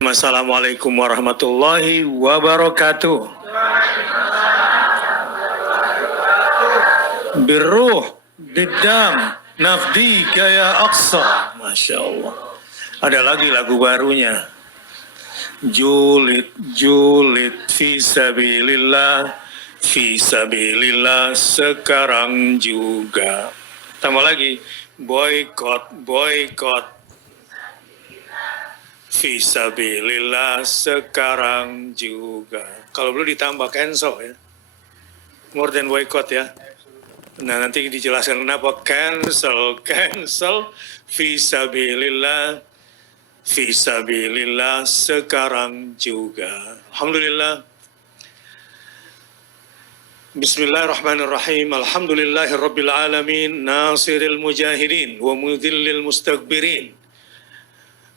Assalamualaikum warahmatullahi wabarakatuh. Birruh, biddam, nafdi ya aqsa. Masya Allah. Ada lagi lagu barunya. Julid, julid, fisabilillah, fisabilillah sekarang juga. Tambah lagi, boykot, boykot. Fisabilillah sekarang juga. Kalau belum ditambah cancel ya. More than boycott ya. Nah nanti dijelaskan kenapa cancel. Fisabilillah, fisabilillah sekarang juga. Alhamdulillah. Bismillahirrahmanirrahim. Alhamdulillahirabbil alamin, nasiril mujahidin wa mudhillil mustakbirin.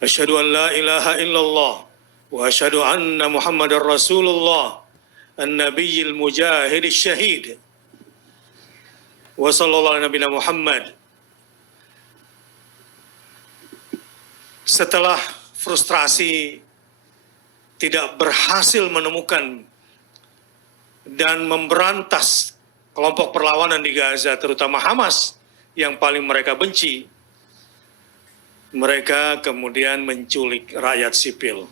Asyhadu an la ilaha illallah wa asyhadu anna Muhammadar Rasulullah an-nabiyyil mujahidis syahid wa sallallahu ala nabiyina Muhammad. Setelah frustrasi tidak berhasil menemukan dan memberantas kelompok perlawanan di Gaza, terutama Hamas yang paling mereka benci, mereka kemudian menculik rakyat sipil,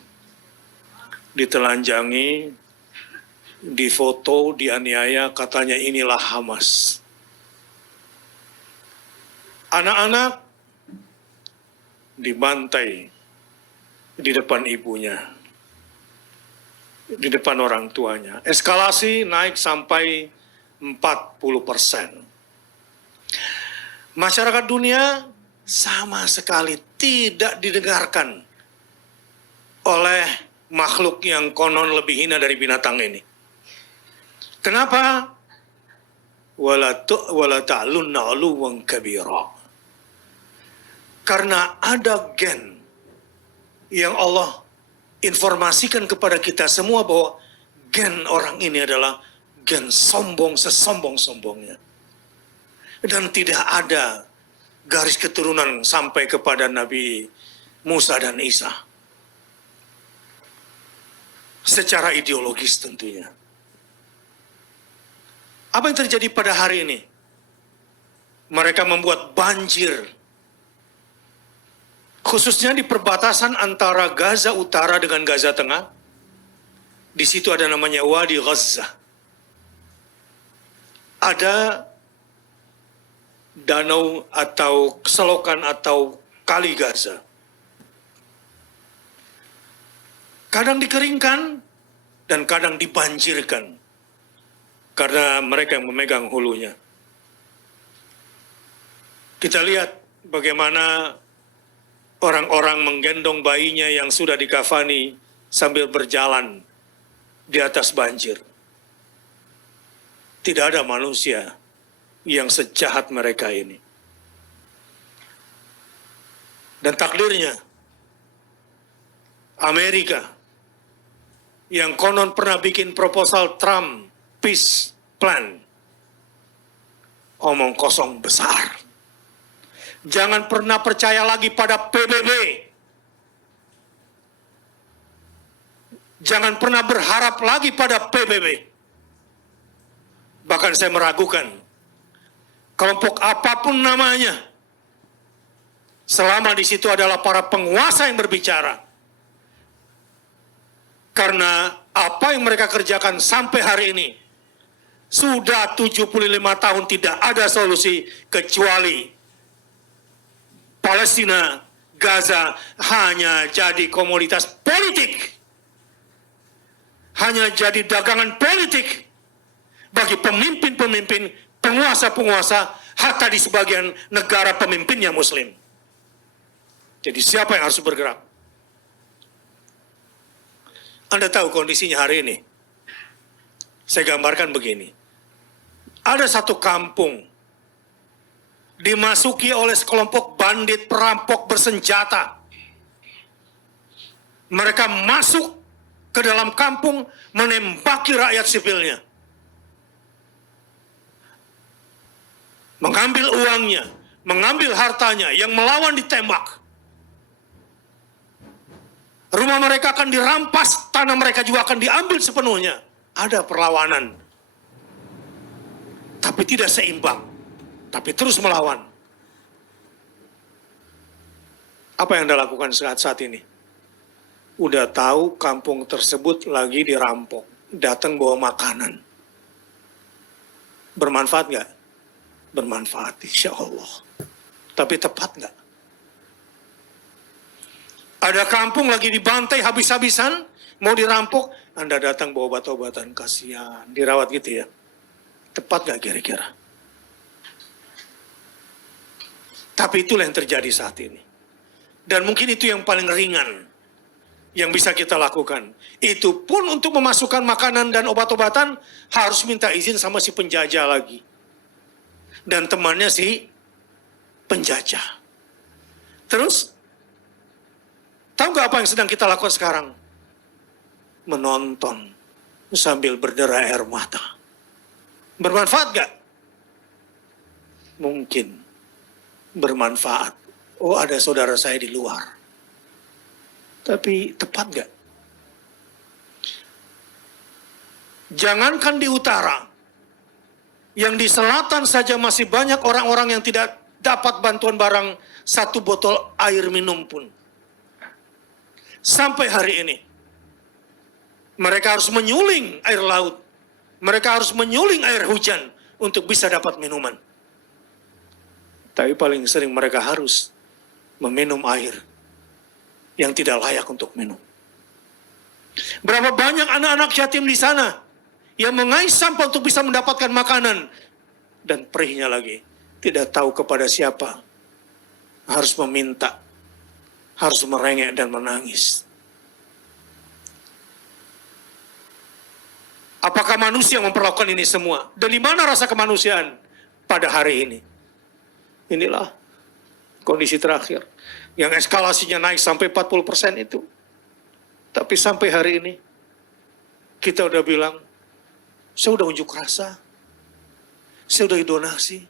ditelanjangi, difoto, dianiaya, katanya inilah Hamas. Anak-anak dibantai di depan ibunya, di depan orang tuanya. Eskalasi naik sampai 40%. Masyarakat dunia sama sekali tidak didengarkan oleh makhluk yang konon lebih hina dari binatang ini. Kenapa? Wala ta'lunna 'uluwan kabira. Karena ada gen yang Allah informasikan kepada kita semua bahwa gen orang ini adalah gen sombong sesombong-sombongnya. Dan tidak ada garis keturunan sampai kepada Nabi Musa dan Isa. Secara ideologis tentunya. Apa yang terjadi pada hari ini? Mereka membuat banjir. Khususnya di perbatasan antara Gaza Utara dengan Gaza Tengah. Di situ ada namanya Wadi Gaza. Ada danau atau selokan atau kali Gaza. Kadang dikeringkan dan kadang dibanjirkan karena mereka yang memegang hulunya. Kita lihat bagaimana orang-orang menggendong bayinya yang sudah dikafani sambil berjalan di atas banjir. Tidak ada manusia yang sejahat mereka ini. Dan takdirnya, Amerika yang konon pernah bikin proposal Trump Peace Plan, omong kosong besar. Jangan pernah percaya lagi pada PBB. Jangan pernah berharap lagi pada PBB. Bahkan saya meragukan kelompok apapun namanya, selama di situ adalah para penguasa yang berbicara. Karena apa yang mereka kerjakan sampai hari ini, sudah 75 tahun tidak ada solusi kecuali Palestina, Gaza hanya jadi komoditas politik. Hanya jadi dagangan politik bagi pemimpin-pemimpin, penguasa-penguasa, hatta di sebagian negara pemimpinnya Muslim. Jadi siapa yang harus bergerak? Anda tahu kondisinya hari ini? Saya gambarkan begini. Ada satu kampung dimasuki oleh sekelompok bandit perampok bersenjata. Mereka masuk ke dalam kampung menembaki rakyat sipilnya. Mengambil uangnya, mengambil hartanya, yang melawan ditembak. Rumah mereka akan dirampas, tanah mereka juga akan diambil sepenuhnya. Ada perlawanan. Tapi tidak seimbang. Tapi terus melawan. Apa yang Anda lakukan saat ini? Udah tahu kampung tersebut lagi dirampok. Datang bawa makanan. Bermanfaat nggak? Bermanfaat, insya Allah. Tapi tepat nggak? Ada kampung lagi dibantai habis-habisan, mau dirampok, Anda datang bawa obat-obatan, kasihan, dirawat gitu ya. Tepat nggak kira-kira? Tapi itulah yang terjadi saat ini. Dan mungkin itu yang paling ringan yang bisa kita lakukan. Itu pun untuk memasukkan makanan dan obat-obatan harus minta izin sama si penjajah lagi. Dan temannya si penjajah. Terus, tahu nggak apa yang sedang kita lakukan sekarang? Menonton sambil berderai air mata. Bermanfaat nggak? Mungkin bermanfaat. Oh, ada saudara saya di luar. Tapi tepat nggak? Jangankan di utara, yang di selatan saja masih banyak orang-orang yang tidak dapat bantuan barang 1 botol air minum pun. Sampai hari ini, mereka harus menyuling air laut. Mereka harus menyuling air hujan untuk bisa dapat minuman. Tapi paling sering mereka harus meminum air yang tidak layak untuk minum. Berapa banyak anak-anak yatim di sana yang mengais sampah untuk bisa mendapatkan makanan. Dan perihnya lagi, tidak tahu kepada siapa. Harus meminta, harus merengek dan menangis. Apakah manusia memperlakukan ini semua? Dari mana rasa kemanusiaan pada hari ini? Inilah kondisi terakhir. Yang eskalasinya naik sampai 40% itu. Tapi sampai hari ini, kita udah bilang, saya udah unjuk rasa, saya udah donasi.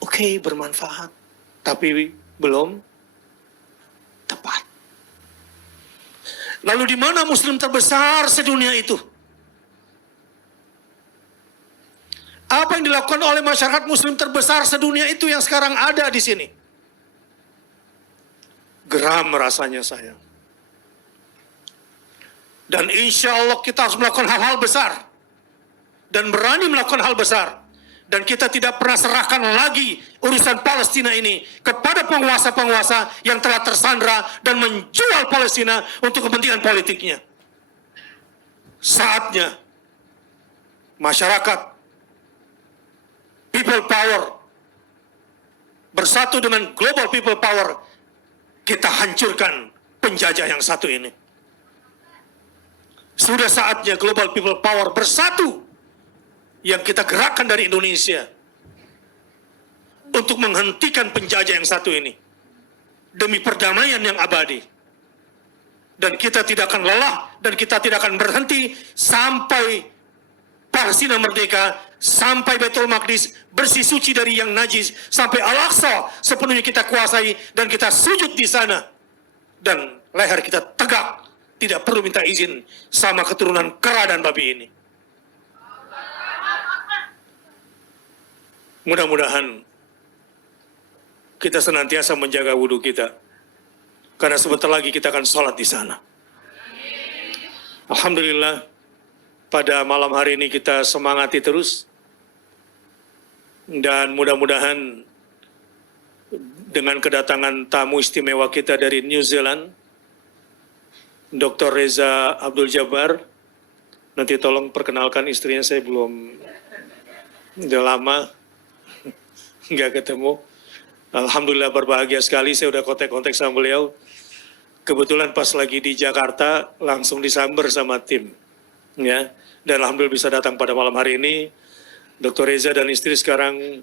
Oke, bermanfaat, tapi belum tepat. Lalu di mana Muslim terbesar sedunia itu? Apa yang dilakukan oleh masyarakat Muslim terbesar sedunia itu yang sekarang ada di sini? Geram rasanya saya. Dan insya Allah kita harus melakukan hal-hal besar. Dan berani melakukan hal besar. Dan kita tidak pernah serahkan lagi urusan Palestina ini kepada penguasa-penguasa yang telah tersandra dan menjual Palestina untuk kepentingan politiknya. Saatnya masyarakat, people power, bersatu dengan global people power, kita hancurkan penjajah yang satu ini. Sudah saatnya global people power bersatu yang kita gerakkan dari Indonesia untuk menghentikan penjajah yang satu ini demi perdamaian yang abadi. Dan kita tidak akan lelah dan kita tidak akan berhenti sampai Palestina merdeka, sampai Baitul Maqdis bersih suci dari yang najis, sampai Al-Aqsa sepenuhnya kita kuasai dan kita sujud di sana. Dan leher kita tegak, tidak perlu minta izin sama keturunan kera dan babi ini. Mudah-mudahan kita senantiasa menjaga wudhu kita. Karena sebentar lagi kita akan sholat di sana. Alhamdulillah, pada malam hari ini kita semangati terus. Dan mudah-mudahan dengan kedatangan tamu istimewa kita dari New Zealand, Dr. Reza Abdul Jabbar. Nanti tolong perkenalkan istrinya, saya belum, udah lama nggak ketemu. Alhamdulillah berbahagia sekali, saya udah kontak-kontak sama beliau. Kebetulan pas lagi di Jakarta, langsung disamber sama tim. Ya. Dan alhamdulillah bisa datang pada malam hari ini. Dr. Reza dan istri sekarang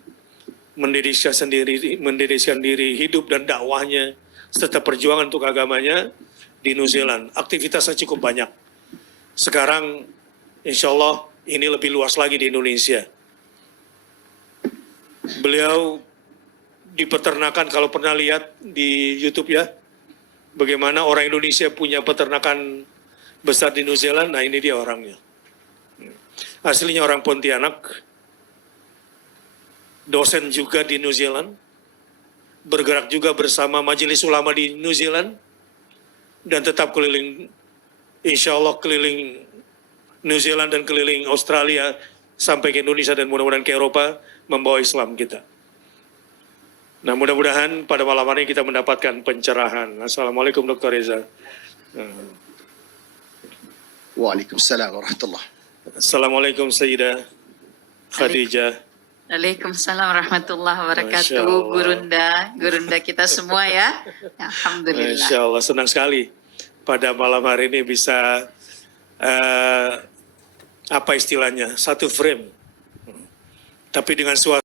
mendedikasikan diri hidup dan dakwahnya, serta perjuangan untuk agamanya di New Zealand. Aktivitasnya cukup banyak. Sekarang, insya Allah, ini lebih luas lagi di Indonesia. Beliau di peternakan, kalau pernah lihat di YouTube ya, Bagaimana orang Indonesia punya peternakan besar di New Zealand, nah ini dia orangnya. Aslinya orang Pontianak, dosen juga di New Zealand, bergerak juga bersama Majelis Ulama di New Zealand, dan tetap keliling, insya Allah keliling New Zealand dan keliling Australia, sampai ke Indonesia dan mudah-mudahan ke Eropa, membawa Islam kita. Nah, mudah-mudahan pada malam hari kita mendapatkan pencerahan. Assalamualaikum Dr. Reza. Waalaikumsalam warahmatullah. Assalamualaikum Sayyidah Khadijah. Waalaikumsalam warahmatullahi Masya wabarakatuh. Allah. Gurunda kita semua ya. Alhamdulillah. Masya Allah, senang sekali pada malam hari ini bisa apa istilahnya, satu frame, tapi dengan suasana